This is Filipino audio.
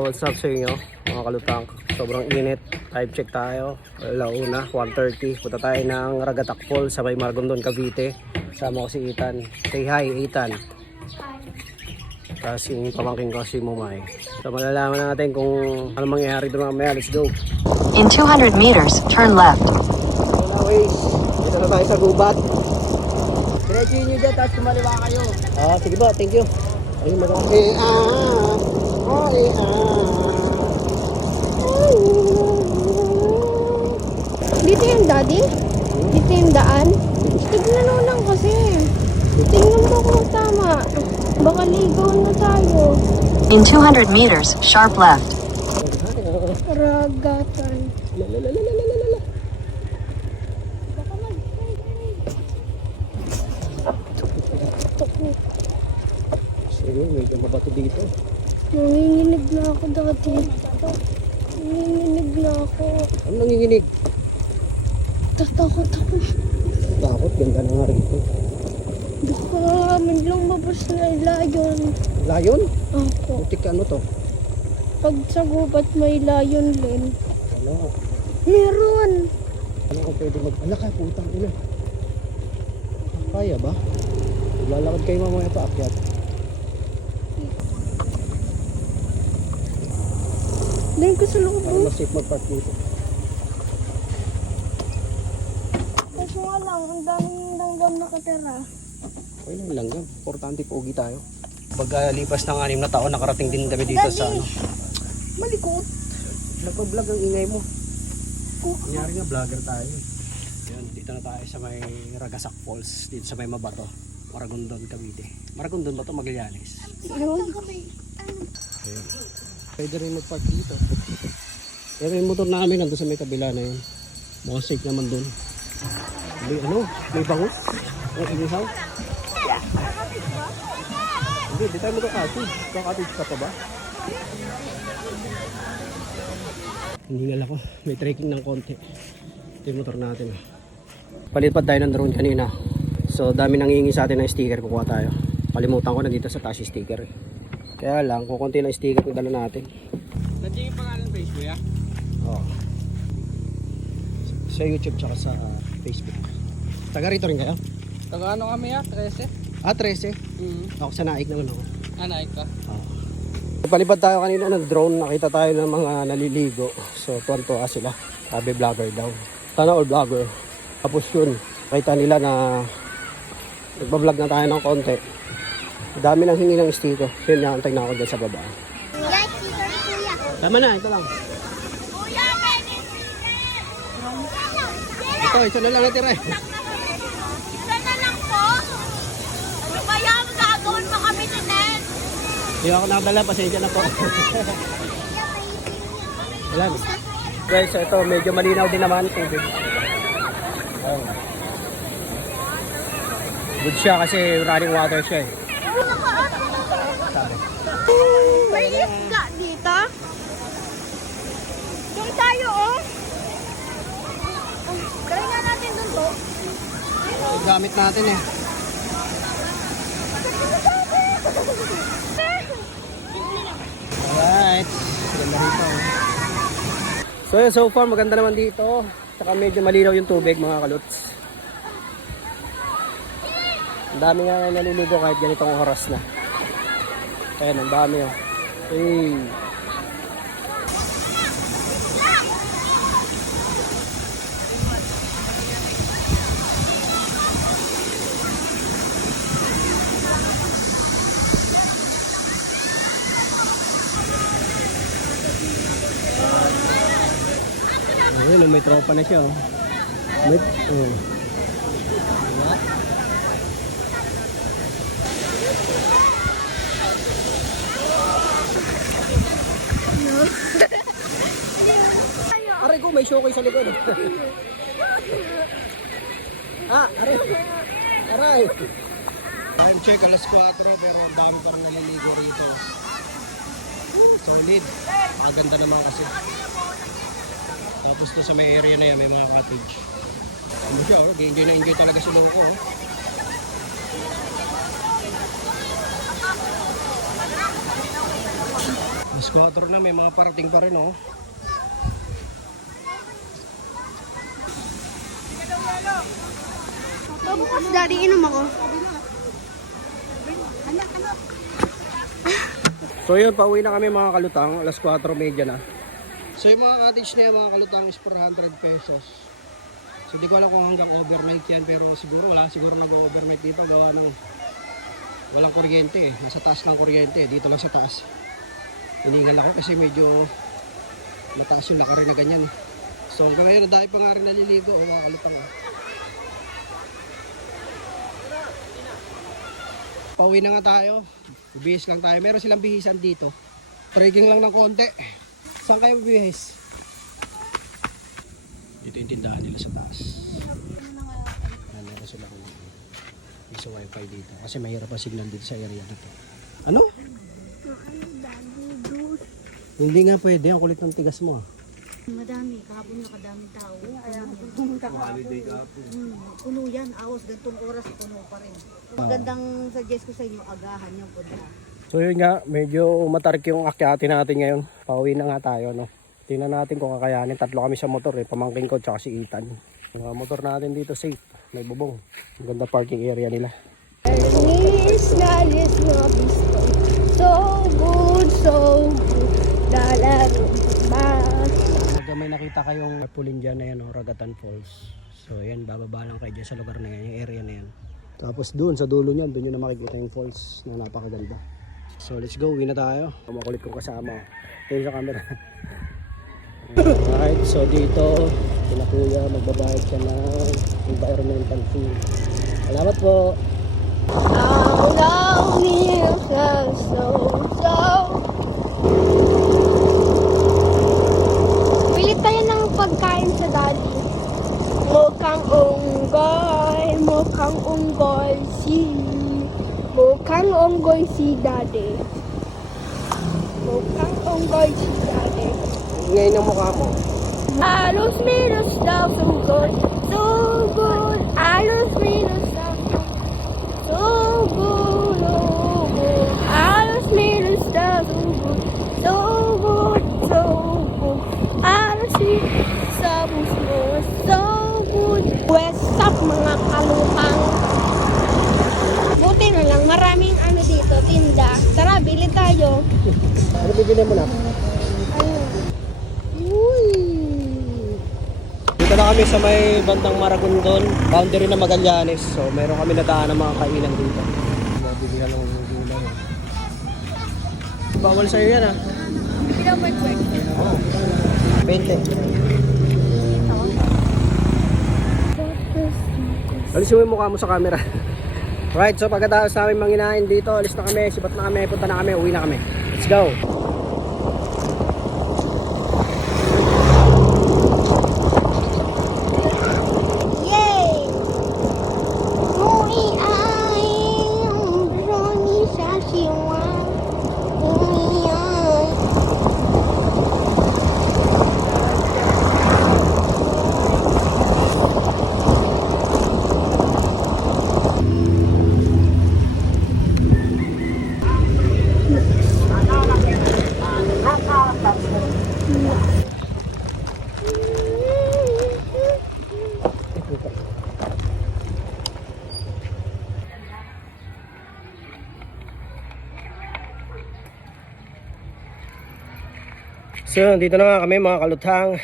What's up sa inyo mga kalutang? Sobrang init. Time check tayo. Alauna, 1:30. Punta tayo ng Ragatak Falls sa may Maragondon, Cavite. Sama ko si Ethan. Say hi, Ethan. Tapos yung pamangkin ko si Mumay. So malalaman natin kung ano mangyayari doon mamaya. Let's go. In 200 meters, turn left. Wala ways. Dito na tayo sa gubat. Diretsuhin nyo dyan, tapos kumaliwa kayo. Sige po, thank you. Ayun, magandang. Dito yung daddy? Dito yung daan? Tignan mo lang kasi. Tingnan mo kung tama. Baka ligaw na tayo. In 200 meters, sharp left. Ragatan. Sige, medyo mabato dito. Nanginginig na ako dati. Nanginginig na ako. Ano nanginginig? Tatakot ako. Takot, ganda na nga rito. Baka lang mabas na layon. Layon? Ako. Butik ano to? Pag sa gubat may layon din. Ano? Meron. Ano kung pwede ala ka, putang ina. Kaya ba? Lalakad kayo mamaya pa akyat. Dahil ko sa loob. Para mas safe mag-park dito. Kaso nga lang, ang daming langgam nakatira. Okay lang langgam. Importante pogi tayo. Pagkalipas ng 6 na taon, nakarating din kami dito sa ano. Malikot. Nagpa-vlog ang ingay mo. Kunyari nga vlogger tayo. Yan, dito na tayo sa may Ragasak Falls. Dito sa may Mabato. Maragondon, Cavite. Maragondon ba ito? Magallanes. Ayan. Pwede rin mag-park dito. Pero yung motor namin nandun sa may kabila na yun. Mukhang safe naman dun. May ano? May bangus? O, inihaw? Hindi, di tayo magkakatid. Kakatid ka pa ba? Hiningal ako. May trekking ng konti. Ito yung motor natin. Palipad tayo ng drone kanina. So dami nangingi sa atin ng sticker. Kukuha tayo. Kalimutan ko na dito sa taas yung sticker. Kaya lang, kung konti lang sticker yung dala natin. Nandiyan yung pangalan ng Facebook, ya? Oo. Sa YouTube tsaka sa Facebook. Taga rito rin kayo? Taga ano kami, ya? 13? 13. Ako sa Naik naman ako. Naik ka? Oo. Palipad tayo kanina ng drone. Nakita tayo ng mga naliligo. So tuwan-tuwa sila. Sabi vlogger daw. Sana all vlogger. Tapos yun, nakita nila na nagbablog na tayo ng konti. Dami nang hingi ng sticker. So yun, nakantay na ako dyan sa baba. Tama na, ito lang. Ito, isa na lang natira eh. Isa na lang po? Ano ba yan? Gagawin pa kami ni Ned. Hindi ako nakadala, pasensya na po. Wala na. Guys, ito, medyo malinaw din naman tubig. Oh. Good siya kasi running water siya eh. May isda dito? Doon tayo, oh. Kaya nga natin doon to. Gamit natin eh. Alright. Ganda rito. So far maganda naman dito. Saka medyo malinaw yung tubig mga kaluts. Ang dami nga naliligo kahit ganitong oras na. Ayan, ang dami oh. Hey. Ayun, may tropa na siya oh. Oh. Aray ko, may showcase sa likod. Aray. Aray. Time check, alas 4 pero ang dami pa rin naliligo rito. Solid. Maganda naman kasi. Tapos to sa may area na yan, may mga cottage. Ano siya, oh? Enjoy na enjoy talaga si Loko. Oh. Squatter na, may mga parating pa rin oh. Bukas, daddy, inom ako. So yun, pauwi na kami mga kalutang, alas 4:30 na. So yung mga cottage na yan mga kalutang is per 100 pesos. So di ko alam kung hanggang overnight yan, pero siguro wala siguro nag-overnight dito gawa ng walang kuryente eh. Nasa taas ng kuryente, dito lang sa taas. Hiningal ako kasi medyo mataas yung laki rin na ganyan. So hanggang ngayon, dahil pa nga rin naliligo mga kalutang. Pauwi na nga tayo. Bibihis lang tayo. Meron silang bihisan dito. Trekking lang ng konti. Saan kayo bibihis? Dito yung tindahan nila sa taas. Meron silang isa wifi dito. Kasi mahirap ang signal dito sa area dito. Ano? Hindi nga pwede. Ang kulit ng tigas mo ah. Madami, kahapon nakadaming tao. Holiday kahapon. Puno yan, awas gantong oras, puno pa rin. Magandang suggest ko sa inyo, agahan yung punta. So yun nga, medyo matarik yung akyatin natin ngayon. Pauwi na nga tayo, no? Tingnan natin kung kakayanin. Tatlo kami sa motor, eh. Pamangking ko tsaka si Ethan. Yung mga motor natin dito safe. May bubong. Ang ganda parking area nila. So good, so good. Lalaro ba? Pag may nakita kayong pulin dyan na yan, no? Ragatan Falls. So yan, bababa lang kayo dyan sa lugar na yan, yung area na yan. Tapos doon sa dulo niyan, doon nyo na makikita yung falls na napakaganda. So let's go, uwi na tayo. Makulit kong kasama. Tingin sa camera. Alright, so dito, sila kuya, magbabayad ka ng environmental fee. Salamat po. Bili tayo ng pagkain sa daddy. Mukhang unggoy si daddy. Mukhang unggoy si daddy. Ngayon ang mukha mo. Alos menos daw so good, so good. Alos menos daw so good, oh good. Alos menos daw so good, so good, so good. Alos menos daw so good. What's up mga kalutang? Buti na lang, maraming ano dito, tinda. Tara, bili tayo. Ano bibili mo na? Dito na kami sa may bandang Maragondon, boundary na Magallanes. So meron kami nadaan ng mga kainan dito. Mabibihan ng gulay. Bawal sa'yo yan ah. Hindi daw may quick. 20. Alisin mo yung mukha mo sa camera. Right, so pagkatapos namin manginain dito, alis na kami, sibat na kami, punta na kami, uwi na kami. Let's go! Yay! Ui ai, Ronny sa siwa. Ui ai. So, dito na nga kami mga kalutang.